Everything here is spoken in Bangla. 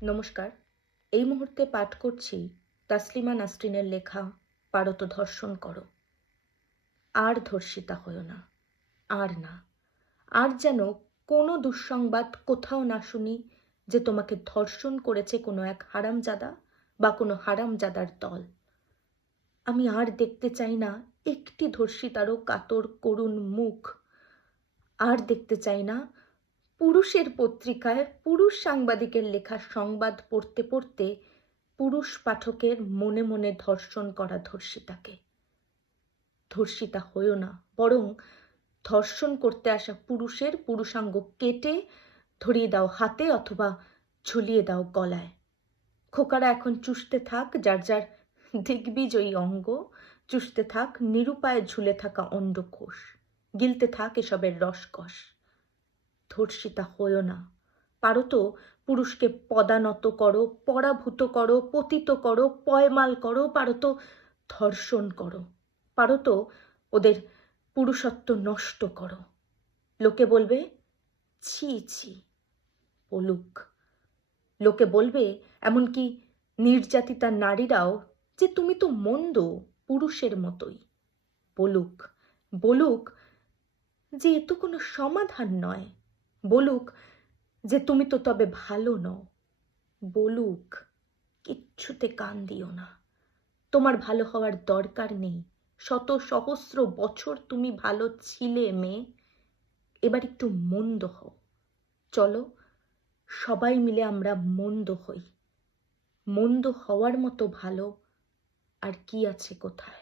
নমস্কার। এই মুহূর্তে পাঠ করছি তাসলিমা নাসরিনের লেখা পারো তো ধর্ষণ করো। আর ধর্ষিতা হয়ো না, আর না, আর যেন কোনো দুঃসংবাদ কোথাও না শুনি যে তোমাকে ধর্ষণ করেছে কোনো এক হারামজাদা বা কোনো হারামজাদার দল। আমি আর দেখতে চাই না একটি ধর্ষিতারও কাতর করুণ মুখ। আর দেখতে চাই না পুরুষের পত্রিকায় পুরুষ সাংবাদিকের লেখা সংবাদ পড়তে পড়তে পুরুষ পাঠকের মনে মনে ধর্ষণ করা ধর্ষিতাকে। ধর্ষিতা হইও না, বরং ধর্ষণ করতে আসা পুরুষের পুরুষাঙ্গ কেটে ধরিয়ে দাও হাতে অথবা ঝুলিয়ে দাও গলায়। খোকারা এখন চুষতে থাক যার যার দিগ্বিজয়ী অঙ্গ, চুষতে থাক নিরুপায়ে ঝুলে থাকা অন্ডকোষ, গিলতে থাক এসবের রসকস। ধর্ষিতা হইও না, পারো তো পুরুষকে পদানত করো, পরাভূত করো, পতিত করো, পয়মাল করো, পারো তো ধর্ষণ করো, পারো তো ওদের পুরুষত্ব নষ্ট করো। লোকে বলবে ছি ছি, বলুক। লোকে বলবে এমনকি নির্যাতিতা নারীরাও যে তুমি তো মন্দ, পুরুষের মতোই। বলুক, বলুক যে এ তো কোনো সমাধান নয়। বলুক যে তুমি তো তবে ভালো নও। বলুক, কিচ্ছুতে কান দিও না, তোমার ভালো হওয়ার দরকার নেই। শত সহস্র বছর তুমি ভালো ছিলে মেয়ে, এবার একটু মন্দ হও। চলো সবাই মিলে আমরা মন্দ হই। মন্দ হওয়ার মতো ভালো আর কি আছে কোথায়?